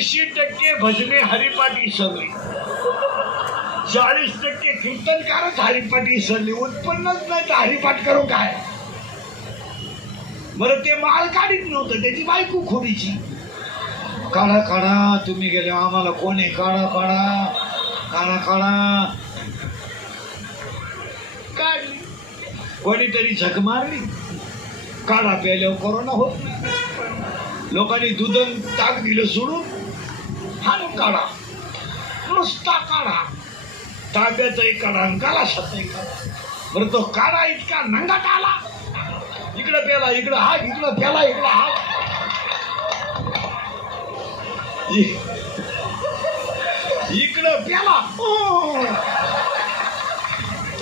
80% भजने हरिपाठी सगळी, 40% कीर्तनकारच हरिपाठी सरली. उत्पन्नच नाही तर हरिपाठ करू काय? बरं ते माल काढीत नव्हतं, त्याची बायको खोडीची. काढा काढा, तुम्ही गेले आम्हाला कोणी काढा काढा काढा काढा. काढली, कोणीतरी झक मारली. काढा प्यायल्यावर कोरोना होत नाही. लोकांनी दूध ताक दिलं सोडून, हा काढा, नुसता काढा. ताब्याचाही काढा, गालासाचाही काढा. बरं तो काढा इतका नंगाट आला, इकडं प्याला इकडं हा, इकडं प्याला इकडं हा. इकडं प्याला,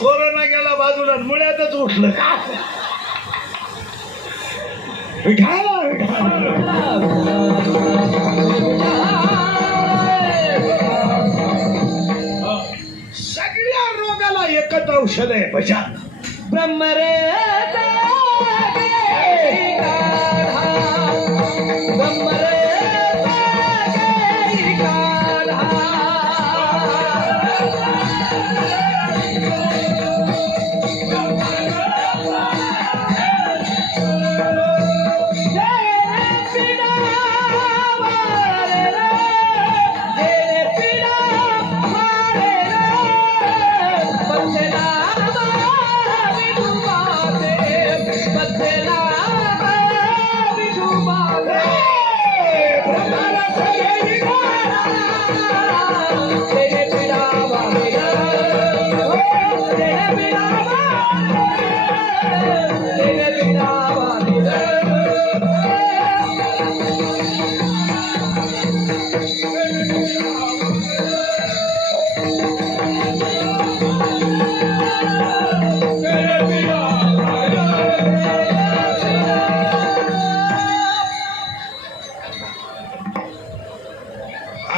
कोरोना गेला बाजूला, मुळ्यातच उठलं का. सगळ्या रोगाला एकच औषध आहे, भजन. ब्रह्मरे ब्रह्मरे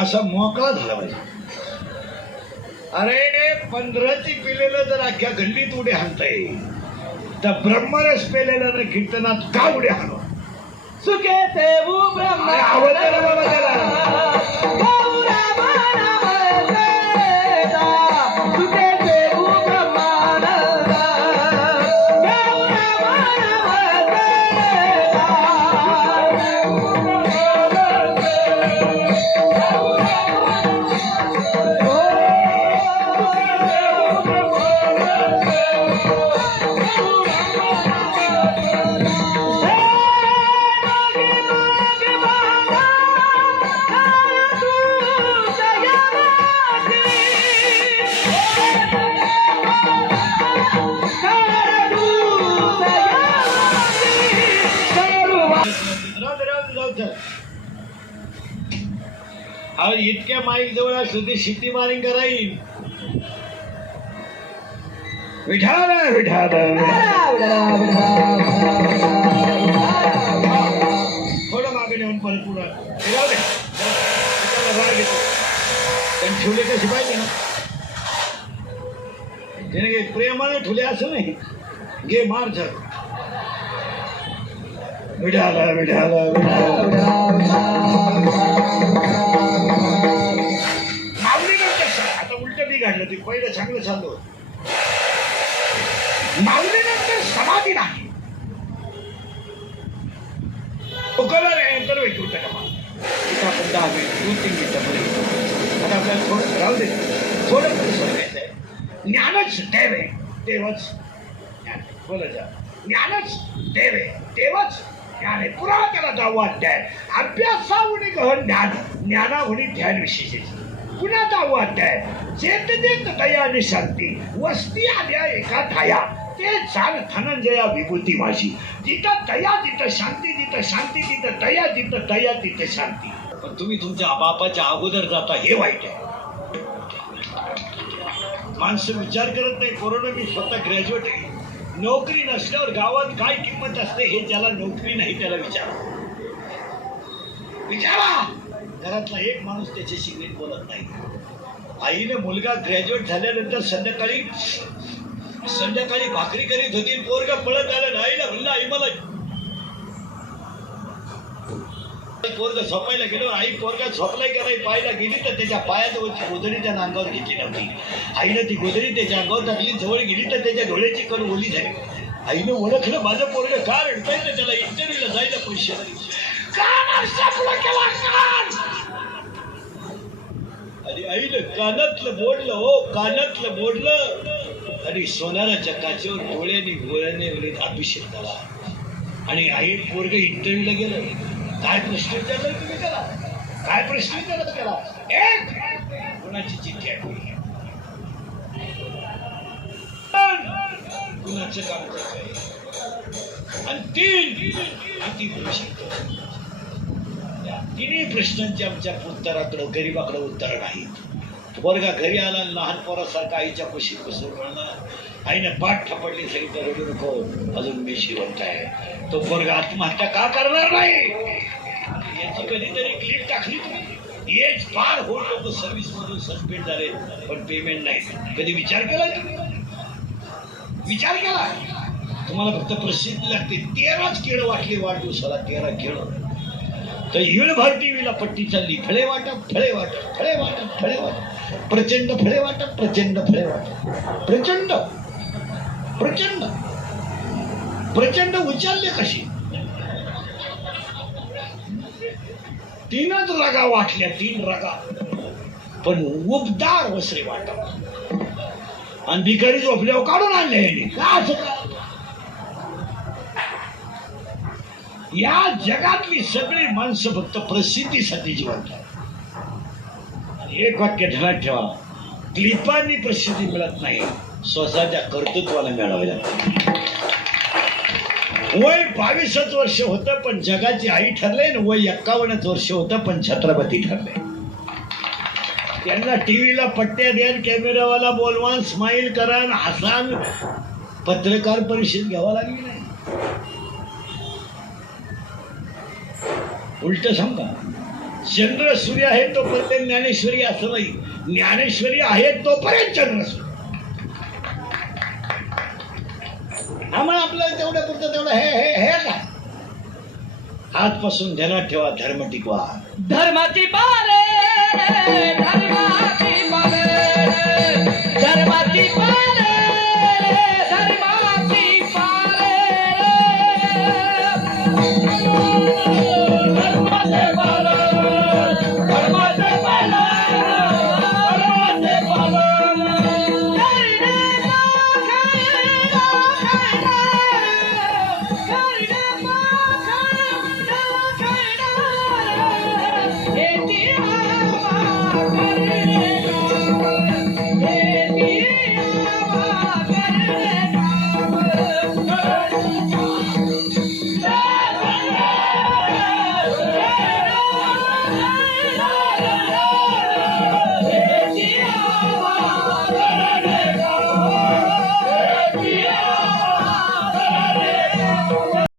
असा मोकळा झाला पाहिजे. अरे 15ची पिलेलं जर अख्ख्या गल्लीत उड्या हाणता येईल, तर ब्रह्मरस पेलेलं कीर्तनात का उड्या हाणू? सुखे देऊ ब्रह्म आवडतं बाबा त्याला. इतक्या माईक जवळ असलं ते शिट्टी मारिंग कराईल. विठाला विठाला थोडं मागे नेऊन परत पुढं राहू दे. राग येतो पण ठेवले कसे पाहिजे ना, त्याने प्रेमाने ठुले असं नाही. घे मार झक. विठाला विठाला काढलं ते पहिलं चांगलं चालू. माऊलीनंतर समाधी नाही, तर भेटू का आपण 10 मिनिट 2-3 मिनिटापर्यंत. आता आपल्याला थोडं राहू दे, थोडं सांगायचं आहे. ज्ञानच देव आहे, देवच ज्ञान. बोलायचं ज्ञानच देव आहे, देवच ज्ञान आहे. पुरा त्याला जाऊ अध्याय. अभ्यासाहुनी गहन ज्ञान, ज्ञानाहुनी ध्यान विशेष. कुणाचा अध्याय चेत देत दया आणि शांती, वस्ती आल्या एका ठाया. ते चाल धनंजया विभूती माझी. जिथं दया तिथं शांती, जिथं शांती तिथं दया, जिथं दया तिथं शांती. पण तुम्ही तुमच्या बापाच्या अगोदर जाता, हे वाईट आहे. माणसं विचार करत नाही. कोरोना मी स्वतः ग्रॅज्युएट आहे. नोकरी नसल्यावर गावात काय किंमत असते हे ज्याला नोकरी नाही त्याला विचारा. घरातला एक माणूस त्याच्याशी नीट बोलत नाही. आईने मुलगा ग्रॅज्युएट झाल्यानंतर संध्याकाळी भाकरी करीत होती, पोरगा पळत आला. आईला म्हणलं, आई मला पोरग झोपायला गेलो आई पोरगा झोपलाय का नाही पाहायला गेली तर त्याच्या पायाजवळची गोदरी त्या अंगावर घेतली नव्हती. आईनं ती गोदरी त्याच्या अंगावर टाकली, जवळ गेली तर त्याच्या डोळ्याची कण ओली झाली. आईनं ओळखलं माझं पोरग का रडतंय तर त्याला इंटरव्ह्यूला जायला पैसे नाही. आणि आईनं कानातलं बोललं हो, कानातलं बोललं आणि सोनाराच्या काचेवर डोळ्याने गोळ्याने अभिषेक झाला. आणि आई पोरग इंटरव्ह्यूला गेलं. काय प्रश्न विचारला तुम्ही त्याला? काय प्रश्न विचारला त्याला? एक कुणाची चिठ्ठी आहे, कुणाचं काम करतंय, आणि तीन किती प्रश्न. तिन्ही प्रश्नांची आमच्या उत्तराकडे गरीबाकडे उत्तर नाही. पोरगा घरी आला, लहान पोरासारखा आईच्या कुशीत बसून म्हणला. आईनं पाठ थपडली, सांगितलं रडू नको, अजून मी शिवंत आहे. तो पोरगा आत्महत्या का करणार नाही? याची कधीतरी क्लिप टाकली तुम्ही? हेच फार होत लोक सर्व्हिस मधून सस्पेंड झाले पण पेमेंट नाही. कधी विचार केला तुम्ही? विचार केला? तुम्हाला फक्त प्रसिद्धी लागते. 13च केळं वाटली वाढदिवसाला, 13 केळं. तर हिळभर टीव्हीला पट्टी चालली, फळे वाटप, फळे वाटप, फळे वाटप, फळे वाटप, प्रचंड फळे वाटप, प्रचंड फळे वाटप, प्रचंड प्रचंड प्रचंड उचलले कशी? 3च रगा वाटल्या, 3 रगा. पण उबदार वसरे वाटप. आणि भिकारी झोपल्यावर काढून आणले का? असं का? या जगातली सगळी माणसं फक्त प्रसिद्धीसाठी जिवंत आहेत. एक वाक्य ध्यानात ठेवा, क्लिपांनी प्रसिद्धी मिळत नाही, स्वतःच्या कर्तृत्वाला मिळावे लागते. वय 22च वर्ष होतं पण जगाची आई ठरले, वय 51च वर्ष होतं पण छत्रपती ठरले. त्यांना टीव्हीला पट्ट्या द्या, कॅमेरावाला बोलवान, स्माईल करा, हसान, पत्रकार परिषद घ्यावा लागली नाही. उलट सांगा, चंद्र सूर्य आहे तोपर्यंत ज्ञानेश्वरी असं नाही, ज्ञानेश्वरी आहे तोपर्यंत चंद्र सूर्य. आम्हाला आपल्याला तेवढ्या पुरतं तेवढं हे काय. आजपासून ध्यानात ठेवा, धर्म टिकवा. धर्माची पारे, धर्माची पारे, धर्माची पारे, धर्माची पारे, धर्माचे पारे.